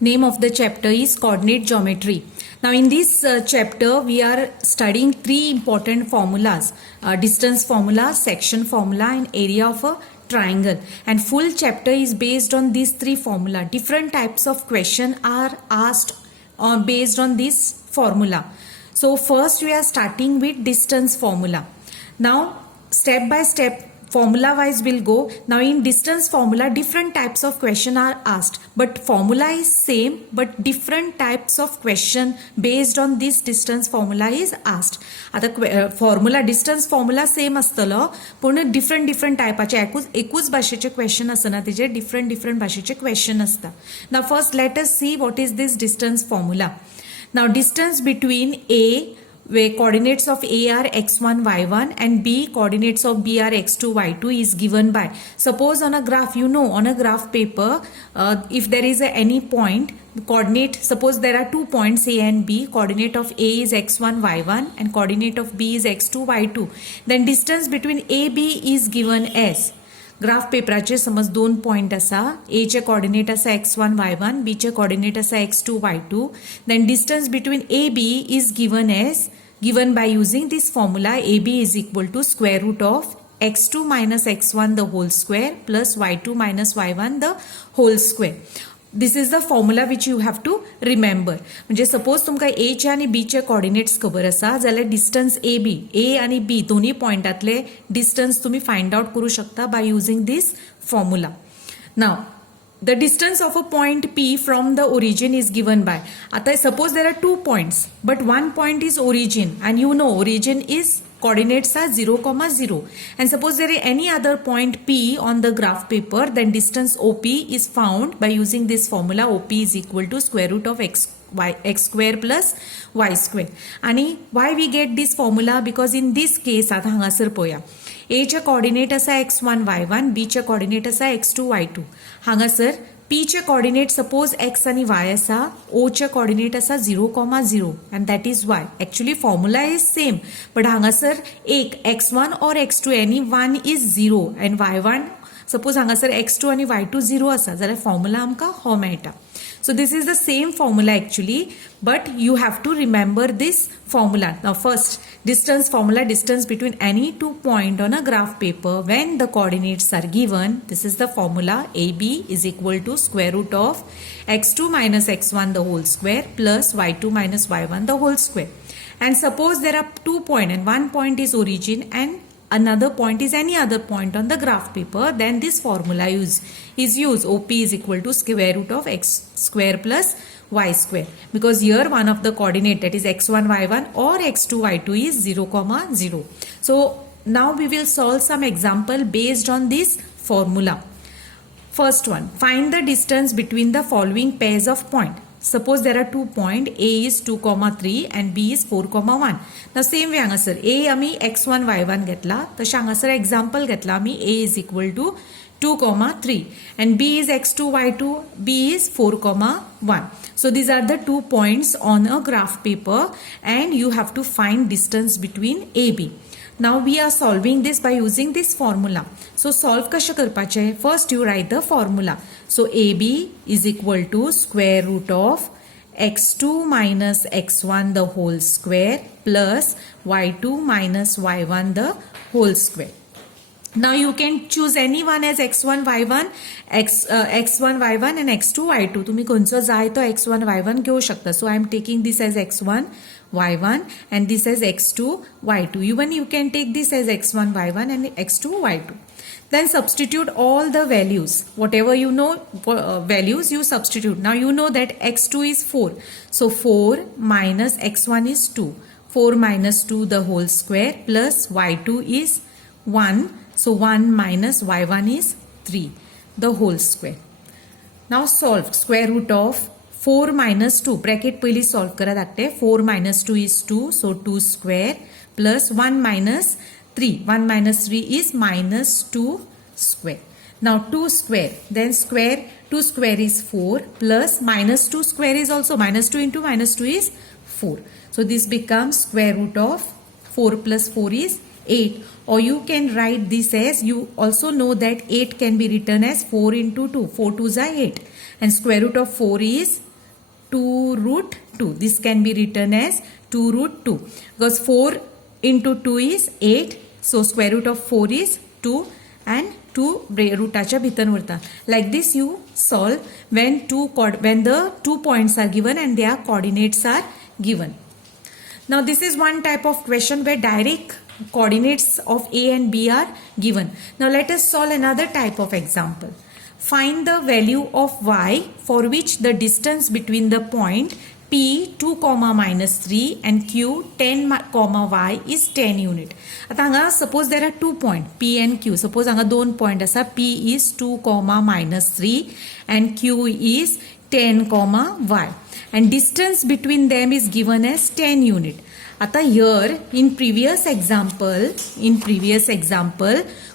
Name of the chapter is coordinate geometry. Now in this chapter we are studying three important formulas: distance formula, section formula and area of a triangle, and full chapter is based on these three formula. Different types of question are asked based on this formula. So first we are starting with distance formula. Now step by step formula wise will go. Now in distance formula different types of question are asked, but formula is same but different types of question based on this distance formula is asked. आता formula distance formula same आसतलो पण different different टायपाचे एकूच भाषेचे question आसना, तेजे different different भाषेचे question असता. Now first let us see what is this distance formula. Now distance between A where coordinates of A are x1, y1 and B coordinates of B are x2, y2 is given by, suppose on a graph, you know, on a graph paper, if there is any point, coordinate, suppose there are 2 points A and B, coordinate of A is x1, y1 and coordinate of B is x2, y2, then distance between AB is given as, graph पेपराचे समज दोन point आसा, ए चे coordinate आसा x1 y1, B चे coordinate आसा x2 y2, then distance between AB is given by using this formula. AB is equal to square root of x2 minus x1 the whole square plus y2 minus y1 the whole square. This is the formula which you have to remember. म्हणजे suppose तुमका ए चे आणि B चे coordinates खबर आसा जाल्यार distance A आणि B दोन्ही पॉइंटातले डिस्टन्स तुम्ही फाइंड आउट करू शकता by using this formula. Now the distance of a point P from the origin is given by, आता suppose there are 2 points but one point is origin and you know origin is coordinates are 0, 0, and suppose there is any other point P on the graph paper, then distance OP is found by using this formula. OP is equal to square root of x square plus y square. आणि why we get this formula? Because in this case आता हांगासर पळया, A चे coordinate आसा x1 y1, B चे coordinate आसा x2 y2. हांगासर P चे कोऑर्डिनेट सपोज x आणि y आसा, O चे कोऑर्डिनेट आसा 0, 0 and that is y. Actually formula is same but हांगासर एक x1 or x2 any one is 0 and y1 suppose हांगासर x2 आणि y2 0 आसा जाल्यार फॉर्म्युला आमका हो मेळटा. So this is the same formula actually, but you have to remember this formula. Now first, distance formula, distance between any 2 points on a graph paper when the coordinates are given. This is the formula. AB is equal to square root of x2 minus x1 the whole square plus y2 minus y1 the whole square. And suppose there are 2 points and one point is origin and another point is any other point on the graph paper, then this formula is used. OP is equal to square root of x square plus y square, because here one of the coordinate, that is x1 y1 or x2 y2 is 0, 0. So now we will solve some example based on this formula. First one, find the distance between the following pairs of point. Suppose there are 2 points, A is 2, 3 and B is 4, 1. Now same way हांगासर A आम्ही x1 y1 घेतला, तशें हांगासर example घेतला आम्ही A is equal to 2, 3 and B is x2 y2, B is 4, 1. So these are the 2 points on a graph paper and you have to find distance between AB. Now we are solving this by using this formula. So solve कशें करपाचें? First you write the formula. So AB is equal to square root of x2 minus x1 the whole square plus y2 minus y1 the whole square. Now you can choose any one as x1 y1, x1 y1 and x2 y2. तुम्ही कोणचो जाय तो x1 y1 घेऊ शकता. So I am taking this as x1 y1 and this as x2 y2. Even you can take this as x1 y1 and x2 y2. Then substitute all the values. Whatever you know values you substitute. Now you know that x2 is 4. So 4 minus x1 is 2. 4 minus 2 the whole square plus y2 is 1. So 1 minus y1 is 3 the whole square. Now solve square root of 4 minus 2. Bracket पहली solve करा धाकटे. 4 minus 2 is 2. So 2 square plus 1 minus 3. 1 minus 3 is minus 2 square. Now 2 square. Then square 2 square is 4 plus minus 2 square is also minus 2 into minus 2 is 4. So this becomes square root of 4 plus 4 is 8, or you can write this as, you also know that 8 can be written as 4 into 2. 4 2s are 8 and square root of 4 is 2 root 2. This can be written as 2 root 2 because 4 into 2 is 8. So square root of 4 is 2 and 2 rootacha भितर उरता. Like this you solve when the 2 points are given and their coordinates are given. Now this is one type of question where direct coordinates of A and B are given. Now let us solve another type of example. Find the value of y for which the distance between the point P 2, -3 and Q 10, y is 10 unit. आता suppose there are 2 points P and Q. Suppose हांगा 2 point असा P is 2, -3 and Q is 10, y. And distance between them is given as 10 unit. आता here in previous example,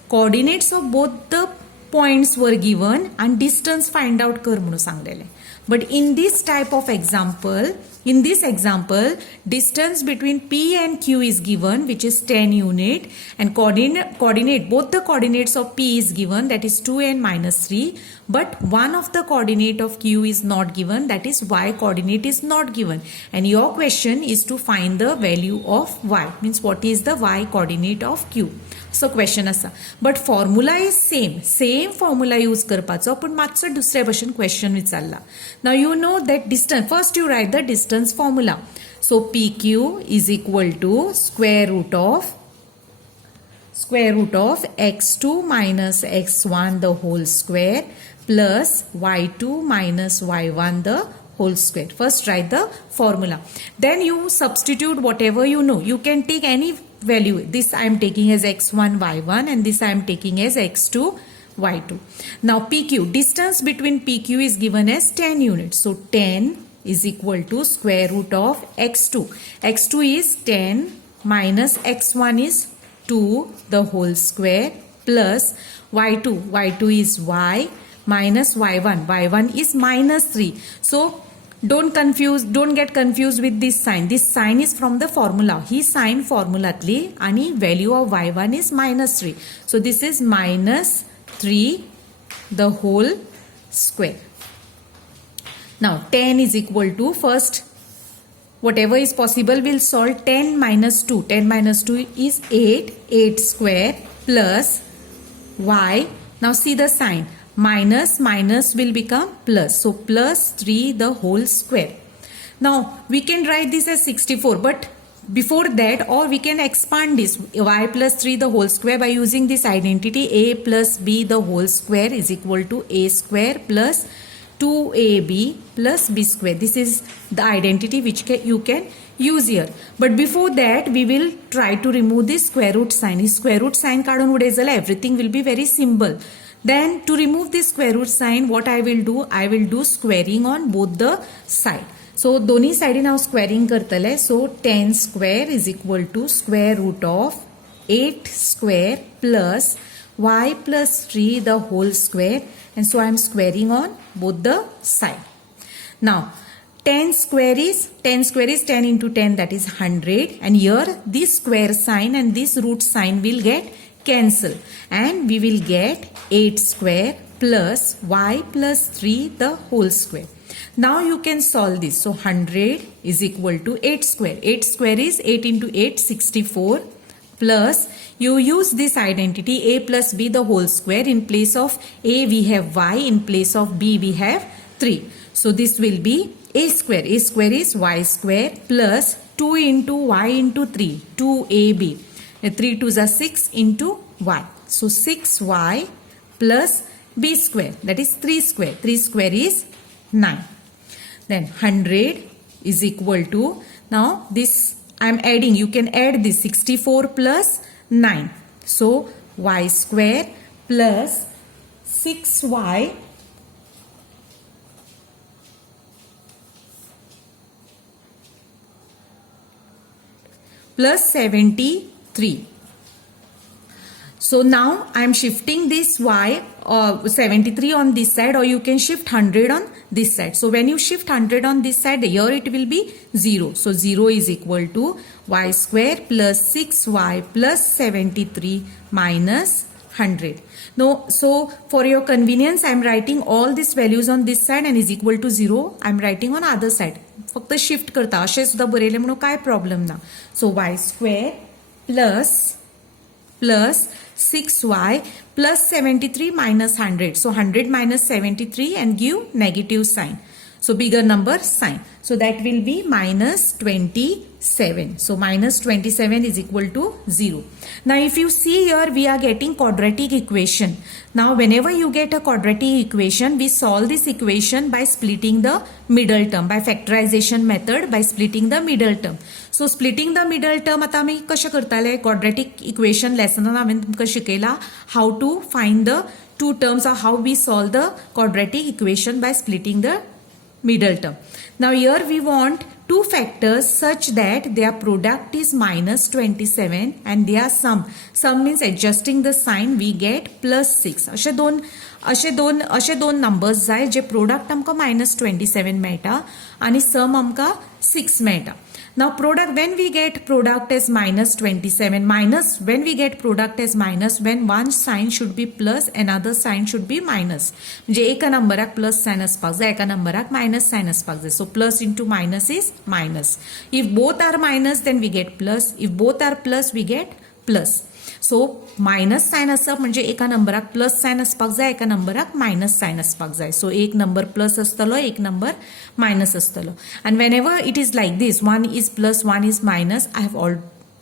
coordinates of both the points were given and distance find out कर म्हणून सांगलेले. But in this type of example, distance between P and Q is given, which is 10 unit, and both the coordinates of P is given, that is 2 and -3, but one of the coordinate of Q is not given, that is y coordinate is not given. And your question is to find the value of y, means what is the y coordinate of Q. So question असा, but formula is same formula use करपाचो, पण मातसो दुसऱ्या भशेन question विचारला. Now you know that distance, first you write the distance formula. So PQ is equal to square root of x2 minus x1 the whole square plus y2 minus y1 the whole square. First write the formula. Then you substitute whatever you know. You can take any value. This I am taking as x1 y1 and this I am taking as x2 y2. Now PQ, distance between PQ is given as 10 units. So 10 is equal to square root of x2. x2 is 10 minus x1 is 2 the whole square plus y2 is y minus y1 is -3. So don't get confused with this sign. This sign is from the formula. He signed formulatli आणि value of y1 is -3. So this is -3 the whole square. Now 10 is equal to, first whatever is possible we'll solve. 10 minus 2. 10 minus 2 is 8. 8 square plus y. Now see the sign. Minus will become plus. So plus 3 the whole square. Now we can write this as 64. But before that, or we can expand this y plus 3 the whole square by using this identity. A plus b the whole square is equal to a square plus 2ab plus b square. This is the identity which you can use here. But before that, we will try to remove this square root sign. Square root sign काढून उडेजला, everything will be very simple. Then to remove this square root sign, what I will do squaring on both the side. So दोन्ही साइडी now squaring करतले. So 10 square is equal to square root of 8 square plus y plus 3 the whole square. And so I am squaring on both the side. Now 10 square is 10 into 10, that is 100. And here this square sign and this root sign will get cancel. And we will get 8 square plus y plus 3 the whole square. Now you can solve this. So 100 is equal to 8 square. 8 square is 8 into 8, 64. Plus you use this identity a plus b the whole square. In place of a we have y, in place of b we have 3. So this will be a square. A square is y square plus 2 into y into 3, 2ab. 3 2s are 6 into y. So 6y plus b square, that is 3 square. 3 square is 9. Then 100 is equal to, now this I am adding, you can add this 64 plus 9. So y square plus 6y plus 73. So now I am shifting this y 73 on this side, or you can shift 100 on this side. So when you shift 100 on this side, here it will be 0. So 0 is equal to y square plus 6y plus 73 minus 100. No, so for your convenience, I am writing all these values on this side and is equal to 0. I am writing on other side. फक्त shift करता असे सुद्धा बरयले म्हणून काय problem ना. सो y square plus 6y plus 73 minus 100. So 100 minus 73 and give negative sign. So bigger number sign. So that will be minus 27. So minus 27 is equal to 0. Now if you see here, we are getting quadratic equation. Now whenever you get a quadratic equation, we solve this equation by splitting the middle term, by factorization method, by splitting the middle term. So splitting the middle term आता आम्ही कशें करताले quadratic equation lesson हांवें तुमकां शिकयला how to find the two terms or how we solve the quadratic equation by splitting the middle term. Now here we want two factors such that their product is minus 27 and their sum means adjusting the sign we get plus 6. अशे दोन numbers जाय जे product आमकां minus 27 मेळटा आणि सम आमकां 6 मेळटा. Now product, when we get product as minus 27 minus, when we get product as minus, when one sign should be plus, another sign should be minus. म्हणजे एका नंबराक प्लस साइन असपाक जाय, एका नंबराक मायनस साइन असपाक जाय. So plus into minus is minus. If both are minus, then we get plus. If both are plus, we get plus. So minus sign असप म्हणजे एका नंबराक plus sign असपाक जाय, एका नंबराक मायनस साइन असपाक जाय. सो एक नंबर प्लस असतलो, एक नंबर मायनस असतलो. And whenever it is like this, one is plus, one is minus, I have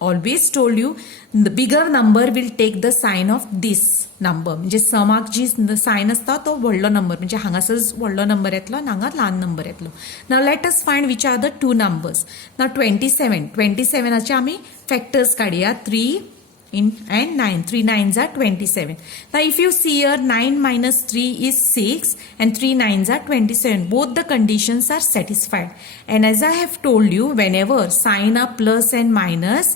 always told you the bigger number will take the sign of this number. म्हणजे समाक जी sign असता तो व्हडलो number, म्हणजे हांगासर व्हडलो number येतलो आणि हांगा ल्हान नंबर येतलो. Now let us find which are the two numbers. Now 27 आमी फॅक्टर्स काडया. 3 and 9. 3 9s are 27. Now if you see here, 9 minus 3 is 6 and 3 9s are 27. Both the conditions are satisfied. And as I have told you, whenever sign are plus and minus,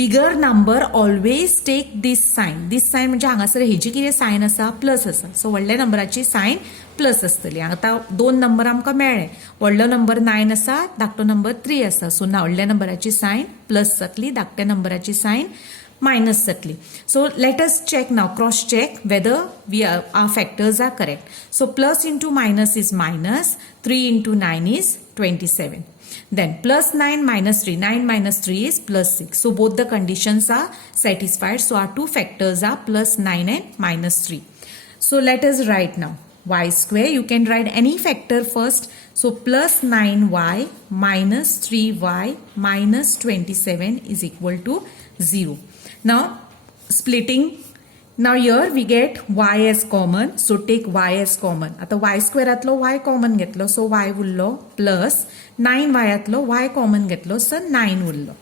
bigger number always take this sign. This sign म्हणजे हांगासर hazy कितें sign आसा, plus आसा. सो व्हडल्या नंबराची sign plus आसतली. आता दोन number आमकां मेळ्ळे. व्हडलो नंबर 9 आसा, धाकटो नंबर 3 आसा. सो व्हडल्या नंबराची साइन प्लस जातली, धाकट्या नंबराची साइन minus जातली. So let us check now, cross check whether our factors are correct. So plus into minus is minus, 3 into 9 is 27. Then plus 9 minus 3, 9 minus 3 is plus 6. So both the conditions are satisfied. So our two factors are plus 9 and minus 3. So let us write now. Y square, you can write any factor first. So plus 9y minus 3y minus 27 is equal to 0. Now splitting, now here we get y as common, so take y as common. आता y square आतलो y common घेतलो, so y उरलो plus 9y आतलो y common घेतलो, so 9 उरलो.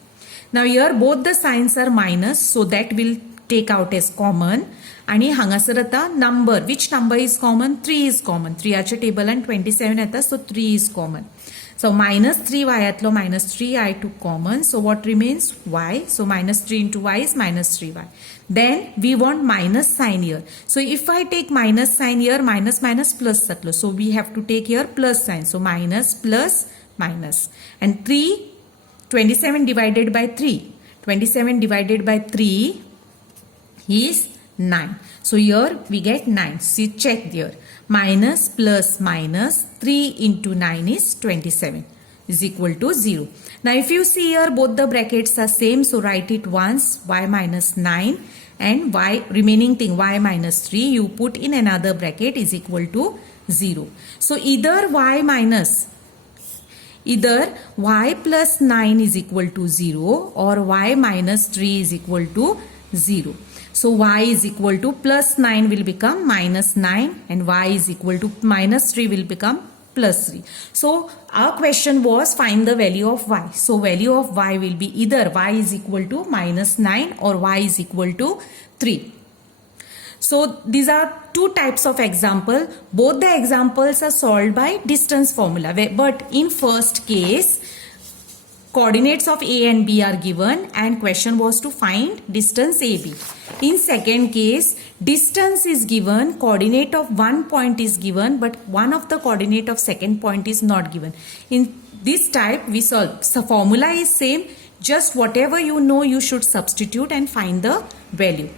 Now here both the signs are minus, so that will take out as common. आणि हांगासर आता number, which number is common? 3 is common. 3 च्या table and 27 येता, so 3 is common. So minus 3y atlo minus 3I took common. So what remains? Y. So minus 3 into y is minus 3y. Then we want minus sign here. So if I take minus sign here, minus minus plus satlo. So we have to take here plus sign. So minus plus minus. And 27 divided by 3. 27 divided by 3 is 9. So here we get 9. See, check here. Minus plus minus 3 into 9 is 27 is equal to 0. Now if you see here, both the brackets are same, so write it once, y minus 9 and y remaining thing y minus 3 you put in another bracket is equal to 0. So either y plus 9 is equal to 0 or y minus 3 is equal to 0. So y is equal to plus 9 will become minus 9 and y is equal to minus 3 will become plus 3. So our question was find the value of y. So value of y will be either y is equal to minus 9 or y is equal to 3. So these are two types of example. Both the examples are solved by distance formula. But in first case, coordinates of A and B are given and question was to find distance AB. In second case, distance is given, coordinate of one point is given, but one of the coordinate of second point is not given. In this type, we solve. So formula is same, just whatever you know you should substitute and find the value.